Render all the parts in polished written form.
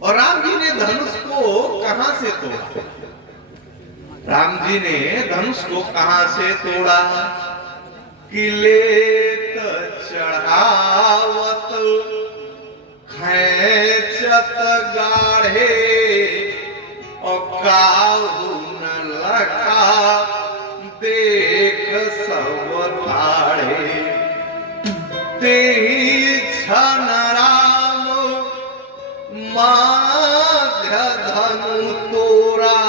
और राम जी ने धनुष को कहां से तोड़ा? राम जी ने धनुष को कहां से तोड़ा? कि लेत चढ़ावत खैचत गाढ़े और काहू न लखा देख सब ताड़े। तेहि छन राम माध्य धनु तोरा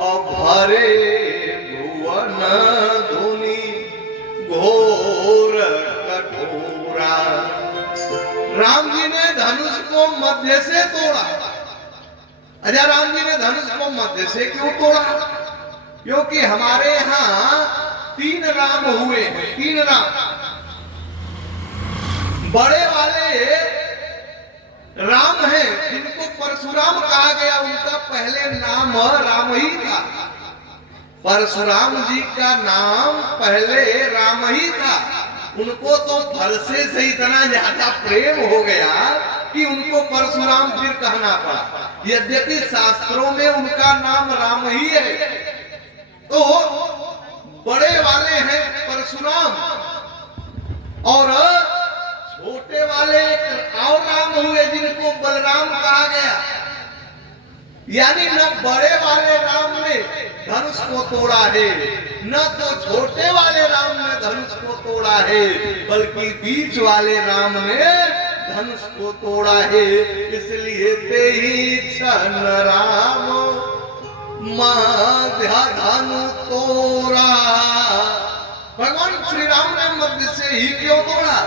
और भरे भुवन धुनि घोर कठोरा। राम जी ने धनुष को मध्य से तोड़ा। अच्छा, राम जी ने धनुष को मध्य से क्यों तोड़ा? क्योंकि हमारे यहाँ 3 राम हुए हैं, 3 राम। बड़े वाले राम हैं जिनको परशुराम कहा गया, उनका पहले नाम राम ही था। परशुराम जी का नाम पहले राम ही था। उनको तो फरसे से इतना ज्यादा प्रेम हो गया कि उनको परशुराम फिर कहना पड़ा। यद्यपि शास्त्रों में उनका नाम राम ही है। तो बड़े वाले हैं परशुराम और छोटे वाले एक और राम हुए जिनको बलराम कहा गया। यानी न बड़े वाले राम ने धनुष को तोड़ा है, न तो छोटे वाले राम ने धनुष को तोड़ा है, बल्कि बीच वाले राम ने धनुष को तोड़ा है। इसलिए तेहि छन राम माध्य धनु तोड़ा। भगवान श्री राम ने मध्य से ही क्यों तोड़ा?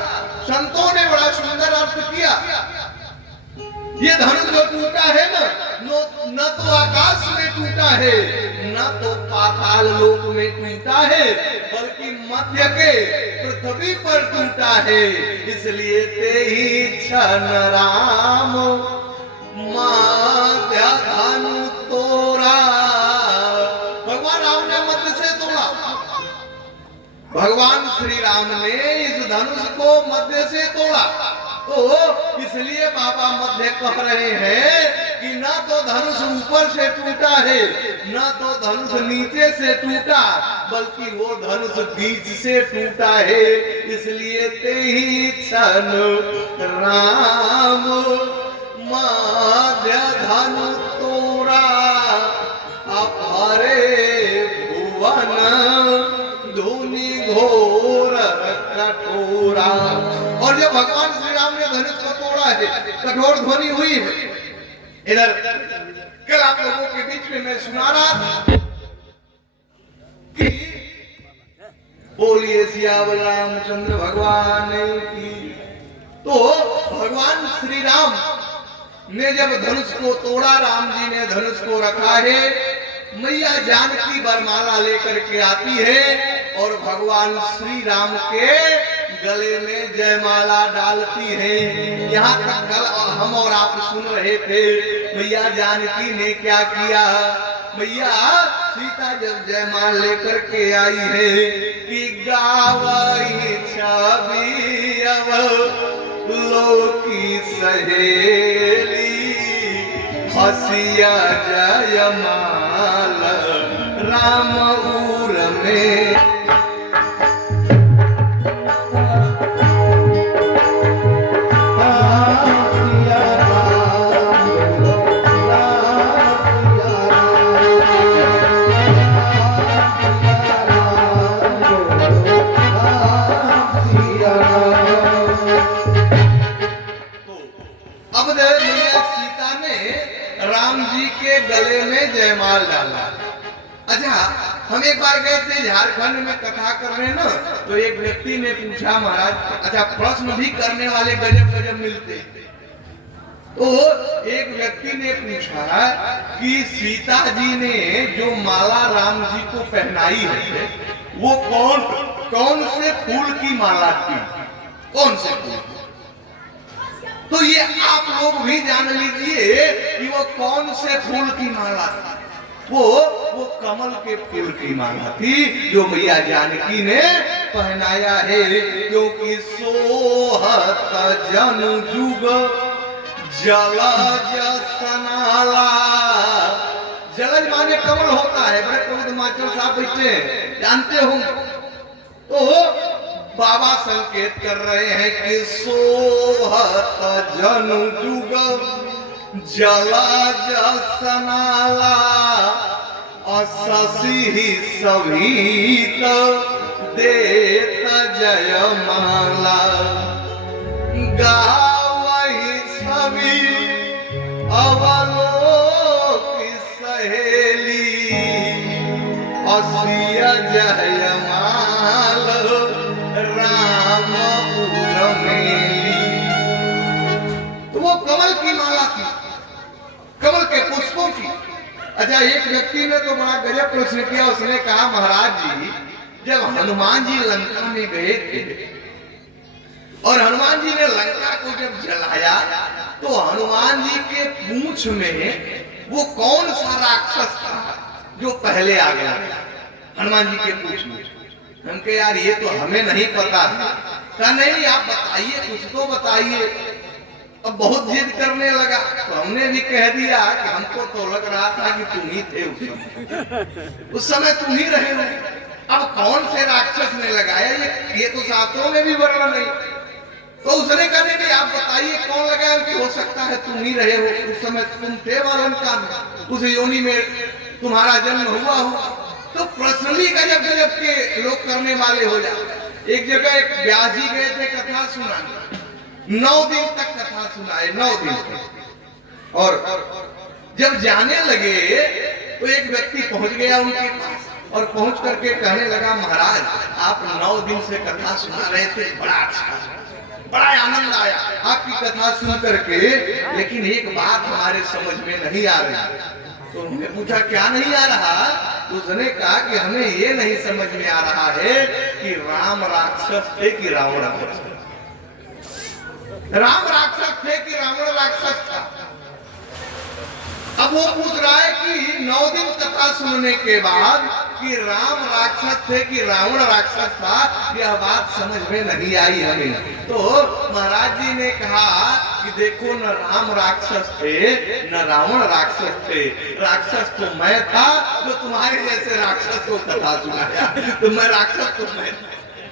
संतों ने बड़ा सुंदर अर्थ किया। ये धनुष जो टूटा है न तो आकाश में टूटा है, न तो पाताल लोक में टूटा है, बल्कि मध्य के पृथ्वी पर टूटा है। इसलिए तेहि छन राम माध्य धनु तोड़ा। भगवान राम ने मध्य से तोड़ा। भगवान श्री राम ने इस धनुष को मध्य से तोड़ा। तो इसलिए बाबा मध्य कह रहे हैं कि न तो धनुष ऊपर से टूटा है, न तो धनुष नीचे से टूटा, बल्कि वो धनुष बीच से टूटा है। इसलिए तेहि छन राम माध्य धनु तोड़ा अपहरे भुवन धुनि घोर कठोरा। और जब भगवान श्री राम ने धनुष को तोड़ा है, कठोर ध्वनि हुई है। इधर कल आप लोगों के बीच में मैं सुना रहा था कि बोलिए सियावर रामचंद्र भगवान की। तो भगवान श्री राम ने जब धनुष को तोड़ा, राम जी ने धनुष को रखा है, मैया जानकी वरमाला लेकर के आती है और भगवान श्री राम के गले में जयमाला डालती है। यहाँ तक कल हम और आप सुन रहे थे मैया जानकी ने क्या किया। मैया सीता जब जयमाल लेकर के आई है कि गावई छवि अब लोकी सहेली हसिया जयमाल राम उर में। गले में जयमाल डाला। अच्छा, हम एक बार गए थे झारखंड में कथा करने ना, तो एक व्यक्ति ने पूछा महाराज, अच्छा प्रश्न भी करने वाले गजब गजब मिलते। तो एक व्यक्ति ने पूछा कि सीता जी ने जो माला राम जी को पहनाई है वो कौन से फूल की माला थी, कौन से फूल? तो ये आप लोग भी जान लीजिए कि वो कौन से फूल की माला थी। वो कमल के फूल की माला थी जो मैया जानकी ने पहनाया है। क्योंकि सोहत जन जुग जलज सनाला, जलज माने कमल होता है, बड़े प्रबुद्ध मास्टर साहब बैठे हैं, जानते हो। तो बाबा संकेत कर रहे हैं कि सोहत जनु जुग जलज सनाला, शशि सभीत देत जयमाला, गावहि छवि अवलोक सहेली, असिय जयमाल राम उर्मिली। तो वो कमल की माला थी, कमल के पुष्पों की। अच्छा, एक व्यक्ति ने तो बड़ा गजब प्रश्न किया, उसने कहा महाराज जी, जब हनुमान जी लंका में गए थे और हनुमान जी ने लंका को जब जलाया, तो हनुमान जी के पूंछ में वो कौन सा राक्षस था जो पहले आ गया हनुमान जी के पूंछ में? हम कहे यार ये तो हमें नहीं पता है। कहा नहीं आप बताइए, कुछ तो बताइए। अब बहुत जिद करने लगा तो हमने भी कह दिया कि हमको तो लग रहा था कि तुम ही थे, उस समय तुम ही रहे हो। अब कौन से राक्षस ने लगाया ये तो शास्त्रों में भी वर्णन नहीं। तो उसने कहा नहीं आप बताइए कौन लगाया, कि हो सकता है तुम ही रहे हो, उस समय तुम थे लंका में, उस योनि में तुम्हारा जन्म हुआ हो। तो पर्सनली गजब गजब के लोग करने वाले हो जाते। एक जगह एक व्यास जी गए थे कथा सुनाने, 9 दिन तक कथा सुनाए, 9 दिन तक। और जब जाने लगे तो एक व्यक्ति पहुंच गया उनके पास और पहुंच करके कहने लगा महाराज आप 9 दिन से कथा सुना रहे थे, बड़ा अच्छा, बड़ा आनंद आया आपकी कथा सुन करके, लेकिन एक बात हमारे समझ में नहीं आ रही। तो हमने पूछा क्या नहीं आ रहा? तो उसने कहा कि हमें ये नहीं समझ में आ रहा है कि राम राक्षस थे कि रावण राक्षस, राम राक्षस थे कि रावण राक्षस था। अब वो पूछ रहा है कि 9 दिन कथा सुनने के बाद कि राम राक्षस थे कि रावण राक्षस था, यह बात समझ में नहीं आई हमें। तो महाराज जी ने कहा कि देखो न राम राक्षस थे न रावण राक्षस थे, राक्षस तो मैं था जो तुम्हारे जैसे राक्षस को कथा सुनाया, तो मैं राक्षस तो मैं।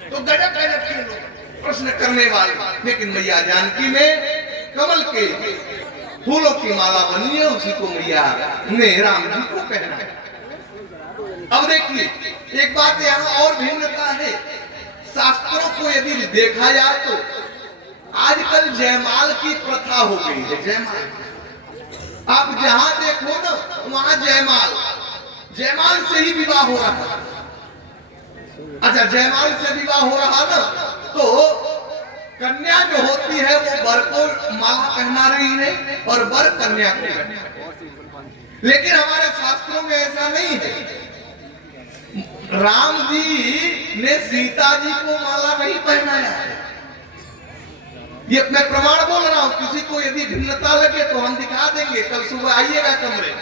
तो गजब गजब के लोग प्रश्न करने वाले। लेकिन मैया जानकी में कमल के फूलों की माला बनी है, उसी को मैया ने राम जी को पहना। अब देखिए एक बात यहाँ और भिन्नता है, शास्त्रों को यदि देखा जाए तो आजकल जयमाल की प्रथा हो गई है। जयमाल आप जहां देखो ना वहां जयमाल, जयमाल से ही विवाह हो रहा है। अच्छा जयमाल से विवाह हो रहा ना, तो कन्या जो होती है वो वर को माला पहना रही है और वर कन्या को पहना रही है। लेकिन हमारे शास्त्रों में ऐसा नहीं है। राम जी ने सीता जी को माला नहीं पहनाया है, ये मैं प्रमाण बोल रहा हूं। किसी को यदि भिन्नता लगे तो हम दिखा देंगे, कल सुबह आइएगा कमरे।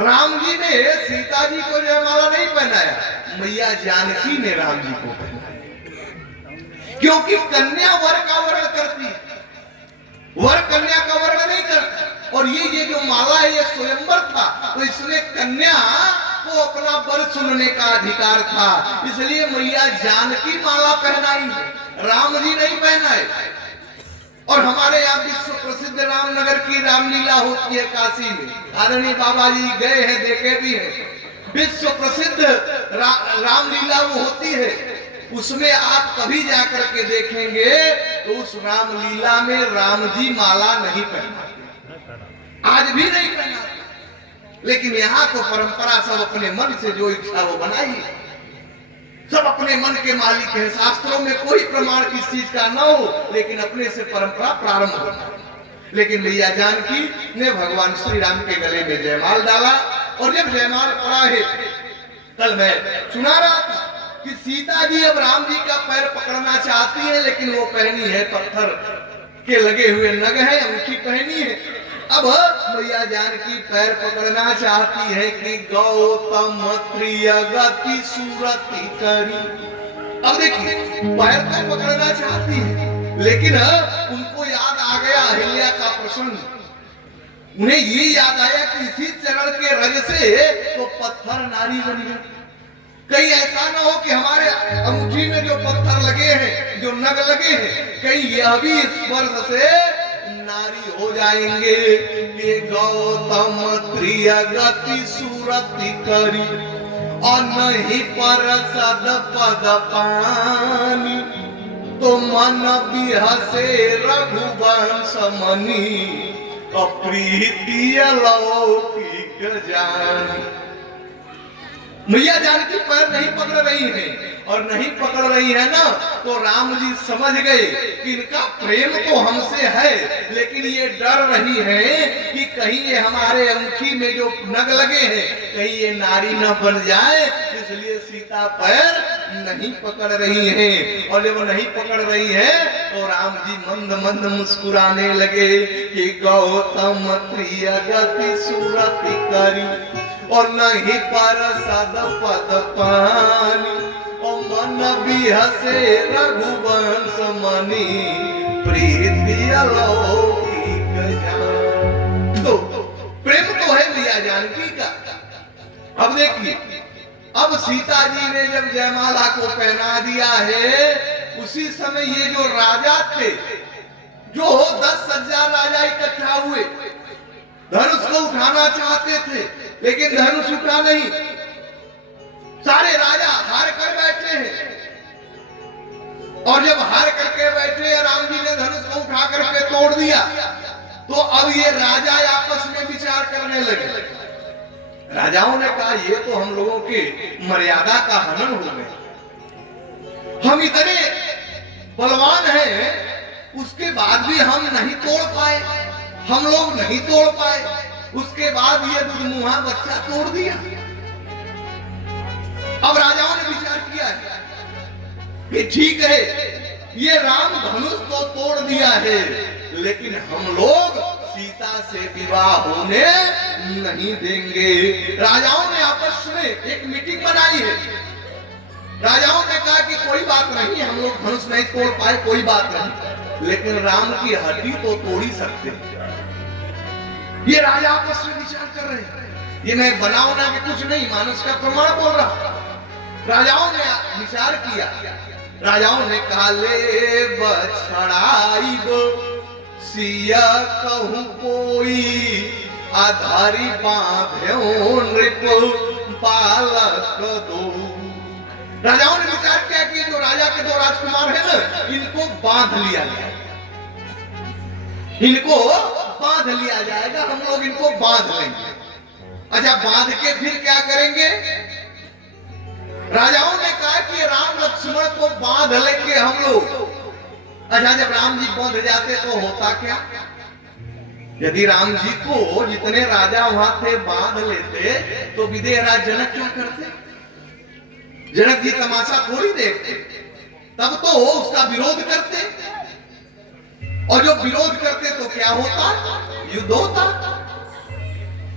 राम जी ने सीता जी को जयमाला नहीं पहनाया, मैया जानकी ने राम जी को पहनाया, क्योंकि कन्या वर का वर्ण करती है, वर कन्या का वर्ण नहीं करती। और ये जो माला है ये स्वयंवर था, तो इसलिए कन्या को अपना वर चुनने का अधिकार था, इसलिए मैया जानकी माला पहनाई, राम जी नहीं पहनाए। और हमारे यहाँ विश्व प्रसिद्ध रामनगर की रामलीला होती है काशी में, आदरणीय बाबा जी गए हैं, देखे भी हैं। विश्व प्रसिद्ध रामलीला वो होती है, उसमें आप कभी जाकर के देखेंगे तो उस रामलीला में राम जी माला नहीं पहना, आज भी नहीं पहना। लेकिन यहाँ तो परंपरा सब अपने मन से जो इच्छा वो बनाई, सब अपने मन के मालिक हैं। शास्त्रों में कोई प्रमाण किस चीज का न हो, लेकिन अपने से परंपरा प्रारंभ होता है। लेकिन मैया जानकी ने भगवान श्री राम के गले में जयमाल डाला, और जब जयमाल पड़ा है, कल मैं सुना रहा था कि सीता जी अब राम जी का पैर पकड़ना चाहती है, लेकिन वो पहनी है पत्थर के लगे हुए नग है, अंगूठी पहनी है। अब मैया जानकी पैर पकड़ना चाहती है कि गौतम प्रिय गति सूरति करी। अब देखिए पैर तो पकड़ना चाहती है, लेकिन उनको याद आ गया अहिल्या का प्रसंग। उन्हें ये याद आया कि इसी चरण के रज से तो पत्थर नारी बन गए। कहीं ऐसा ना हो कि हमारे अंगूठी में जो पत्थर लगे हैं, जो नग लगे हैं, कहीं यह भी स्पर्श से नारी हो जाएंगे। ये गौतम प्रिय गति सूरति करी और नहीं पर सद पद पानी, तो मन बिहसे रघुवंश मनी अप्रीति अलौकिक जानी। मैया जानकी पैर नहीं पकड़ रही है, और नहीं पकड़ रही है ना, तो राम जी समझ गए कि इनका प्रेम तो हमसे है, लेकिन ये डर रही है कि कहीं ये हमारे अंगूठी में जो नग लगे हैं कहीं ये नारी न बन जाए, इसलिए सीता पैर नहीं पकड़ रही है। और जब नहीं पकड़ रही है तो राम जी मंद मंद मुस्कुराने लगे कि गौतम प्रिय गति सूरति करी और नहीं पर सद पद पानी, और मन बिहसे रघुवंश मनी प्रीति अलौकिक जानी। तो प्रेम तो है मैया जानकी का। अब देखिए, अब सीता जी ने जब जयमाला को पहना दिया है, उसी समय ये जो राजा थे, जो 10,000 राजा इकट्ठा हुए, धनुष को उठाना चाहते थे लेकिन धनुष उठा नहीं। सारे राजा हार कर बैठे हैं, और जब हार करके बैठे राम जी ने धनुष को उठा करके तोड़ दिया, तो अब ये राजा आपस में विचार करने लगे। राजाओं ने कहा ये तो हम लोगों के मर्यादा का हनन हो गया। हम इतने बलवान हैं, उसके बाद भी हम नहीं तोड़ पाए, हम लोग नहीं तोड़ पाए, उसके बाद ये दुर्मुहा बच्चा तोड़ दिया। अब राजाओं ने विचार किया कि ठीक है, ये राम धनुष तो तोड़ दिया है, लेकिन हम लोग सीता से विवाह होने नहीं देंगे। राजाओं ने आपस में एक मीटिंग बनाई है। राजाओं ने कहा कि कोई बात नहीं, हम लोग धनुष नहीं तोड़ पाए, कोई बात नहीं, लेकिन राम की हड्डी तो तोड़ ही सकते हैं। ये राजा आपस में विचार कर रहे हैं। ये मैं बनावना के कुछ नहीं, मानस का प्रमाण बोल रहा। राजाओं ने विचार किया। राजाओं ने कहा ले बछड़ाई गो सिया कहूं कोई, आधारी बांध्यो नृप बालक दो। राजाओं ने विचार किया कि जो राजा के 2 राजकुमार है ना, इनको बांध लिया जाए, इनको बांध लिया जाएगा, हम लोग इनको बांध लेंगे। अच्छा, बांध के फिर क्या करेंगे? राजाओं ने कहा कि राम लक्ष्मण को बांध लेंगे हम लोग। अच्छा, जब राम जी बांध जाते तो होता क्या? यदि राम जी को जितने राजा वहां थे बांध लेते, तो विदेह राज जनक क्या करते? जनक जी तमाशा थोड़ी देखते, तब तो उसका विरोध करते, और जो विरोध करते तो क्या होता? युद्ध होता।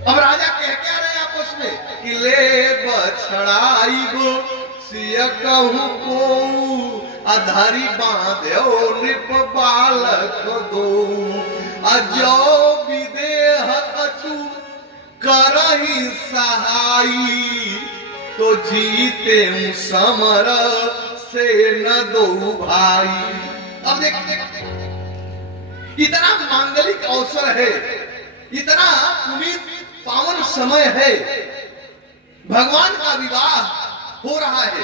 अब राजा कह क्या रहे आपस में कि ले बछड़ाई गो सिया कहूं को, आधारी बांध्यो नृप बालक दो। अजो विदेह कछु करहि सहाई, तो जीते समर से न दो भाई। अब देखिए, इतना मांगलिक अवसर है, इतना पुनीत पावन समय है, भगवान का विवाह हो रहा है,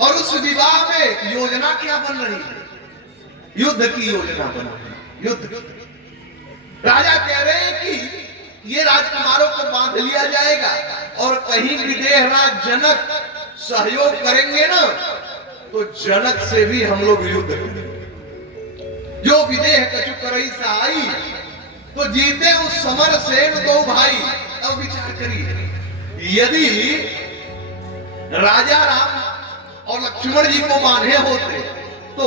और उस विवाह में योजना क्या बन रही है? युद्ध की योजना बन रही है। युद्ध। राजा कह रहे हैं कि ये राजकुमारों को बांध लिया जाएगा, और कहीं विदेह राज जनक सहयोग करेंगे ना, तो जनक से भी हम लोग युद्ध करेंगे। जो विदेह कछु करई सहाई, तो जीते उस समर सेन 2 भाई। अब विचार करिए, यदि राजा राम और लक्ष्मण जी को बांधे होते, तो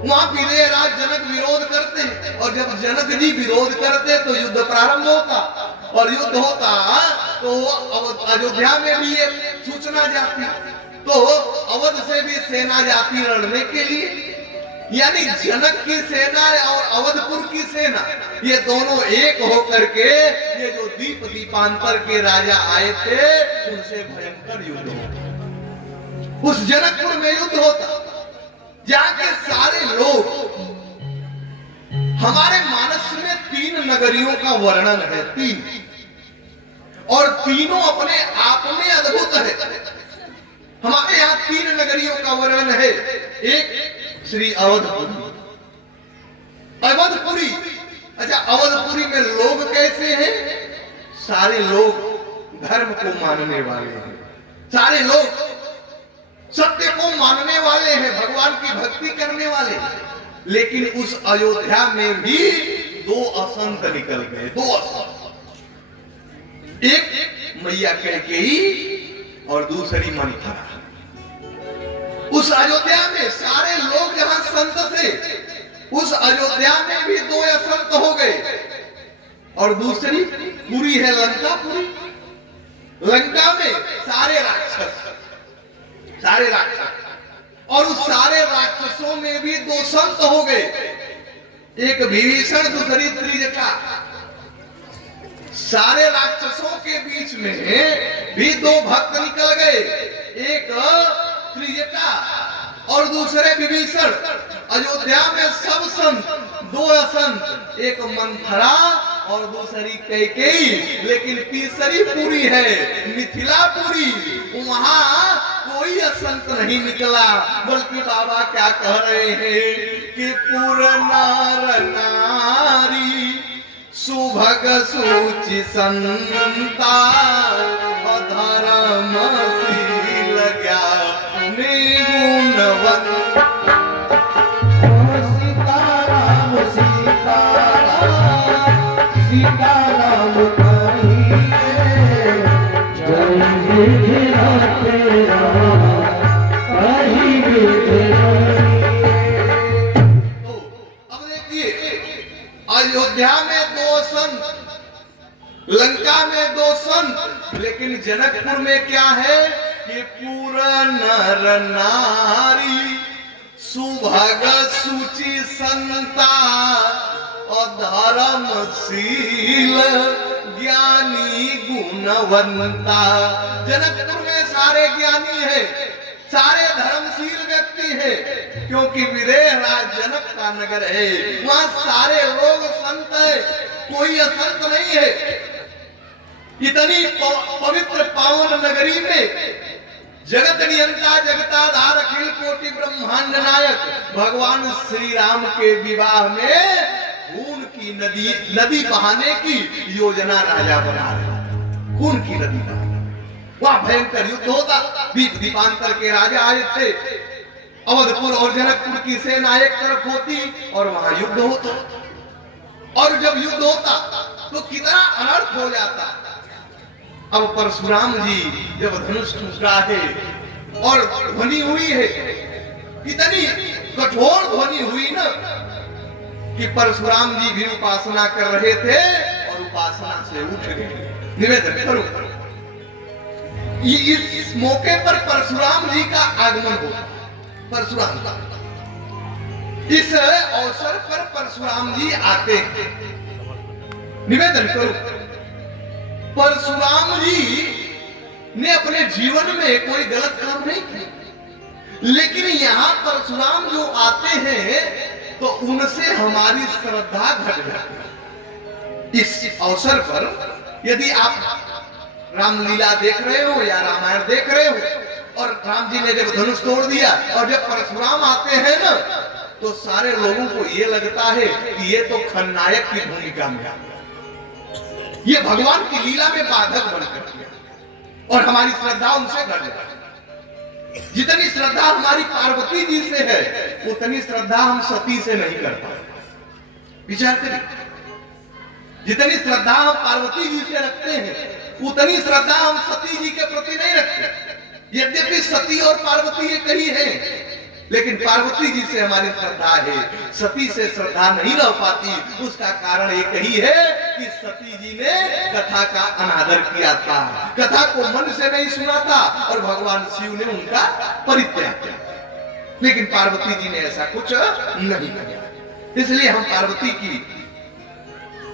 वहां विदेह राज जनक विरोध करते, और जब जनक जी विरोध करते तो युद्ध प्रारंभ होता, और युद्ध होता तो अयोध्या में भी ये सूचना जाती, तो अवध से भी सेना जाती लड़ने के लिए। यानी जनक की सेना और अवधपुर की सेना, ये दोनों एक होकर के ये जो दीप दीपांतर के राजा आए थे उनसे भयंकर युद्ध होता। उस जनकपुर में युद्ध होता, जहां के सारे लोग, हमारे मानस में 3 नगरियों का वर्णन है, 3, और तीनों अपने आप में अद्भुत है। हमारे यहाँ 3 नगरियों का वर्णन है। एक श्री अवधपुरी, अवधपुरी। अच्छा, अवधपुरी में लोग कैसे हैं? सारे लोग धर्म को मानने वाले हैं, सारे लोग सत्य को मानने वाले हैं, भगवान की भक्ति करने वाले हैं। लेकिन उस अयोध्या में भी 2 असंत निकल गए, 2 असंत। एक मैया कैकेयी और दूसरी मंथरा। उस अयोध्या में सारे लोग जहां संत थे, उस अयोध्या में भी 2 असंत हो गए। और दूसरी पुरी है लंकापुरी। लंका में सारे राक्षस, सारे राक्षस, और उस सारे राक्षसों में भी 2 संत हो गए। एक विभीषण, दूसरी त्रिजटा। सारे राक्षसों के बीच में भी 2 भक्त निकल गए, एक त्रिजटा और दूसरे विभीषण। अयोध्या में सब संत, 2 असंत, एक मंथरा और दूसरी कैकेयी। लेकिन तीसरी पुरी है मिथिलापुरी, वहां कोई असंत नहीं निकला, बल्कि बाबा क्या कह रहे हैं कि पुर नार नारी सुभग सूचि संता अधर्मशील ज्ञानी गुणवंत। सीताराम सीताराम सीताराम कहिए, जय तेरा तेरा अब देखिए, अयोध्या में 2 संत, लंका में 2 संत, लेकिन जनकपुर में क्या है कि पूरा नर नारी सुभग सुचि संता और धर्मशील ज्ञानी गुणवंता। जनकपुर में सारे ज्ञानी है, सारे धर्मशील व्यक्ति है, क्योंकि विदेह राज जनक का नगर है, वहां सारे लोग संत है, कोई असंत नहीं है। इतनी पवित्र पावन नगरी में जगत नियंता जगताधार अखिल कोटि ब्रह्मांड नायक भगवान श्री राम के विवाह में खून की नदी बहाने की योजना राजा बना रहे। खून की नदी बहाने, वहां भयंकर युद्ध होता। दीप दीपांतर के राजा आए थे, अवधपुर और जनकपुर की सेना एक तरफ होती और वहां युद्ध होता। और जब युद्ध होता तो कितना अनर्थ हो जाता। अब परशुराम जी जब धनुष टूटा है और ध्वनि हुई है, इतनी कठोर ध्वनि हुई ना कि परशुराम जी भी उपासना कर रहे थे और उपासना से उठ गए। निवेदन करो, इस मौके पर परशुराम जी का आगमन हुआ। परशुराम का इस अवसर पर परशुराम जी आते हैं। निवेदन करो, परशुराम जी ने अपने जीवन में कोई गलत काम नहीं किया, लेकिन यहाँ परशुराम जो आते हैं तो उनसे हमारी श्रद्धा घट जाती है। इस अवसर पर यदि आप रामलीला देख रहे हो या रामायण देख रहे हो और राम जी ने जब धनुष तोड़ दिया और जब परशुराम आते हैं ना, तो सारे लोगों को ये लगता है कि ये तो खलनायक की भूमिका में आ गया, ये भगवान की लीला में बाधक बनकर गया और हमारी श्रद्धा उनसे घट जाती। जितनी श्रद्धा हमारी पार्वती जी से है, उतनी श्रद्धा हम सती से नहीं कर पाए। विचार करिए, जितनी श्रद्धा हम पार्वती जी से रखते हैं, उतनी श्रद्धा हम सती जी के प्रति नहीं रखते। यद्यपि सती और पार्वती एक ही है, लेकिन पार्वती जी से हमारी श्रद्धा है, सती से श्रद्धा नहीं रह पाती। उसका कारण एक ही है कि सती जी ने कथा का अनादर किया था, कथा को मन से नहीं सुना था और भगवान शिव ने उनका परित्याग किया। लेकिन पार्वती जी ने ऐसा कुछ नहीं किया। इसलिए हम पार्वती की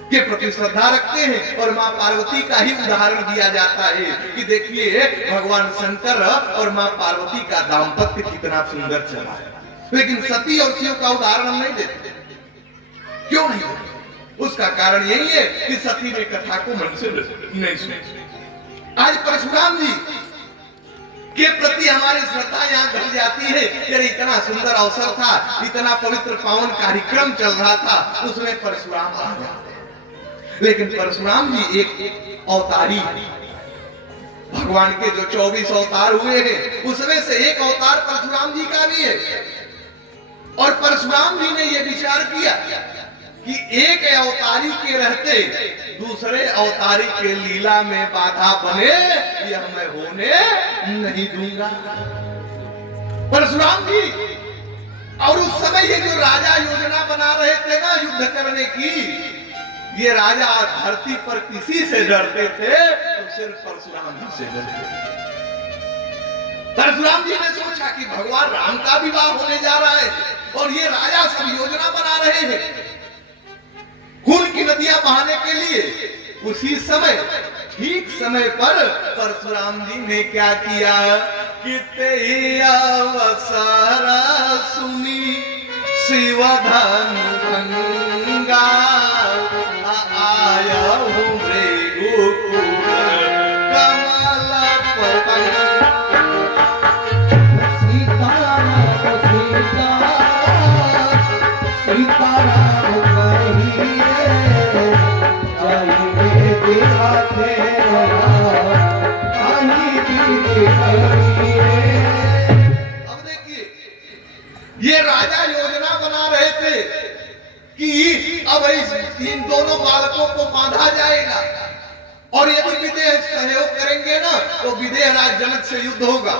के प्रति श्रद्धा रखते हैं और माँ पार्वती का ही उदाहरण दिया जाता है कि देखिए भगवान शंकर और माँ पार्वती का दाम्पत्य कितना सुंदर चला है, लेकिन सती और शिव का उदाहरण हम नहीं देते। क्यों नहीं देते? उसका कारण यही है कि सती ने कथा को मन से नहीं सुनी। आज परशुराम जी के प्रति हमारी श्रद्धा यहाँ घट जाती है। यार इतना सुंदर अवसर था, इतना पवित्र पावन कार्यक्रम चल रहा था, उसमें परशुराम आ गया। लेकिन परशुराम जी एक अवतारी भगवान के जो 24 अवतार हुए हैं उसमें से एक अवतार परशुराम जी का भी है। और परशुराम जी ने यह विचार किया कि एक अवतारी के रहते दूसरे अवतारी के लीला में बाधा बने, यह मैं होने नहीं दूंगा। परशुराम जी और उस समय ये जो राजा योजना बना रहे थे ना युद्ध करने की, ये राजा धरती पर किसी से डरते थे तो सिर्फ परशुराम जी से डरते थे। परशुराम जी ने सोचा कि भगवान राम का विवाह होने जा रहा है और ये राजा सब योजना बना रहे हैं खून की नदियां बहाने के लिए। उसी समय ठीक समय पर परशुराम जी ने क्या किया कि ते अवसर सुनी शिवधन भंगा आया हूँ मृगुकुल कमल पतंग। सीताराम सीताराम अब देखिए ये राजा योजना बना रहे थे कि अब इन दोनों बालकों को बांधा जाएगा और यदि विदेह सहयोग करेंगे ना तो विदेह राज जनक से युद्ध होगा।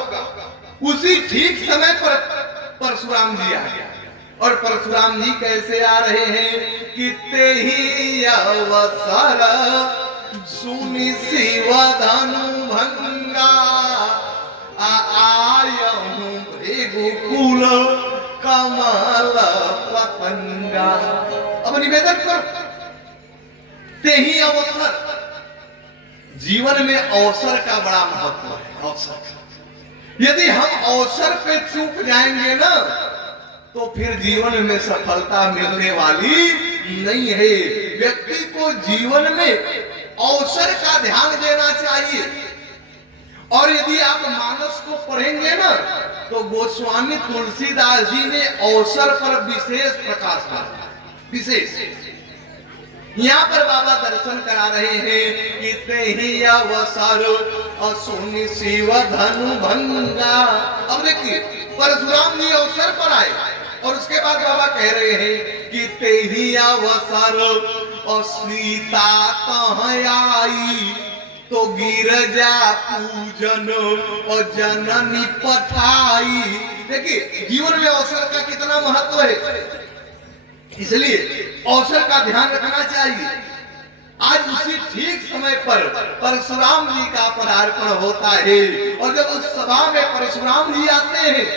उसी ठीक समय पर परशुराम जी आ गया। और परशुराम जी कैसे आ रहे हैं कि ते ही अवसर सुनि शिव धनु भंगा आयहूं भृगुकुल कमल पतंगा। अब निवेदन कर, ते ही अवसर, जीवन में अवसर का बड़ा महत्व है। अवसर यदि हम अवसर पे चूक जाएंगे ना तो फिर जीवन में सफलता मिलने वाली नहीं है। व्यक्ति को जीवन में अवसर का ध्यान देना चाहिए। और यदि आप मानस को पढ़ेंगे ना तो गोस्वामी तुलसीदास जी ने अवसर पर विशेष प्रकाश डाला। विशेष यहाँ पर बाबा दर्शन करा रहे हैं कि ते ही अवसर सुनि शिव धनु भंगा। अब देखिए परशुराम जी अवसर पर आए और उसके बाद बाबा कह रहे हैं कि ते ही अवसर और सीता कहाँ आई तो गिरजा पूजन और जननी पठाई। देखिए जीवन में अवसर का कितना महत्व है, इसलिए अवसर का ध्यान रखना चाहिए। आज उसी ठीक समय पर परशुराम जी का पदार्पण होता है और जब उस सभा में परशुराम जी आते हैं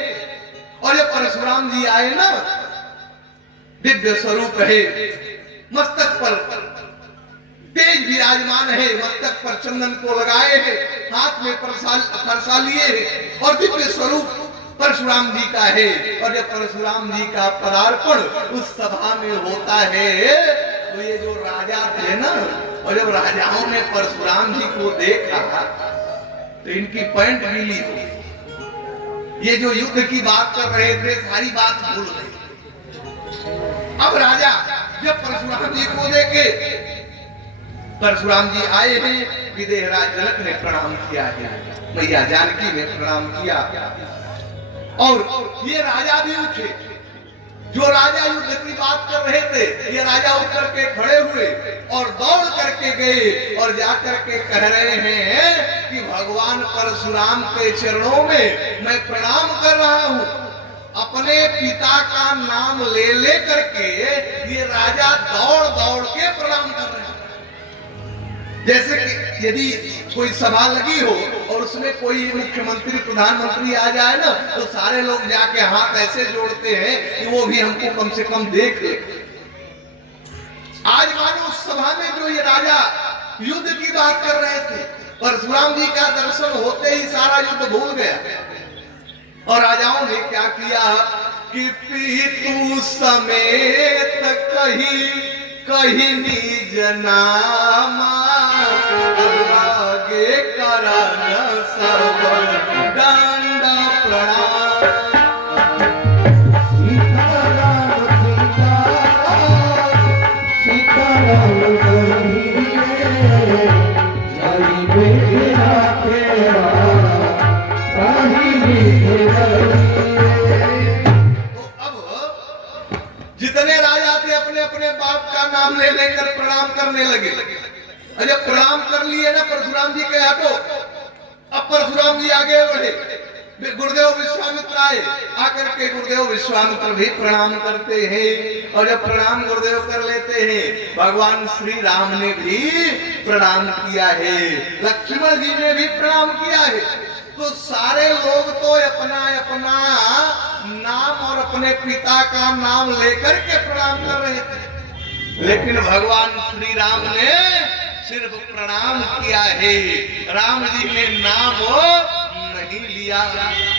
और जब परशुराम जी आए ना, दिव्य स्वरूप है, मस्तक पर तेज विराजमान है, मस्तक पर चंदन को लगाए हैं, हाथ में फरसा लिए है और दिव्य स्वरूप परशुराम जी का है। और जब परशुराम जी का पदार्पण उस सभा में होता है तो ये जो राजा थे ना, और जब राजाओं ने परशुराम जी को देखा तो इनकी पैंट गीली हो गई। ये जो युद्ध की बात कर रहे थे सारी बात भूल गए। अब राजा जब परशुराम जी को देखे, परशुराम जी आए हैं, विदेहराज जनक ने प्रणाम किया है, मैया जानकी ने प्रणाम किया और ये राजा भी उठे। जो राजा युद्ध की बात कर रहे थे ये राजा उठ करके खड़े हुए और दौड़ करके गए और जाकर के कह रहे हैं कि भगवान परशुराम के चरणों में मैं प्रणाम कर रहा हूँ। अपने पिता का नाम ले ले करके ये राजा दौड़ दौड़ के प्रणाम कर रहे हैं। जैसे कि यदि कोई सभा लगी हो और उसमें कोई मुख्यमंत्री प्रधानमंत्री आ जाए ना तो सारे लोग जाके हाथ ऐसे जोड़ते हैं कि वो भी हमको कम से कम देख ले। आज मानो उस सभा में जो ये राजा युद्ध की बात कर रहे थे, परशुराम जी का दर्शन होते ही सारा युद्ध भूल गया और राजाओं ने क्या किया कि पीतू समेत कही कही निज नामा आगे करन सब दंड प्रणाम। सीताराम सीताराम सीताराम कहिए जय बेरा तेरा जितने राजा थे अपने अपने बाप का नाम ले लेकर प्रणाम करने लगे। जब प्रणाम कर लिए ना परशुराम जी के हटो, अब परशुराम जी आगे बढ़े, गुरुदेव विश्वामित्र आए, आकर के गुरुदेव विश्वामित्र भी प्रणाम करते हैं और जब प्रणाम गुरुदेव कर लेते हैं भगवान श्री राम ने भी प्रणाम किया है, लक्ष्मण जी ने भी प्रणाम किया है। तो सारे लोग तो अपना अपना नाम और अपने पिता का नाम लेकर के प्रणाम कर रहे थे, लेकिन भगवान श्री राम ने सिर्फ प्रणाम किया है, राम जी ने नाम नहीं लिया।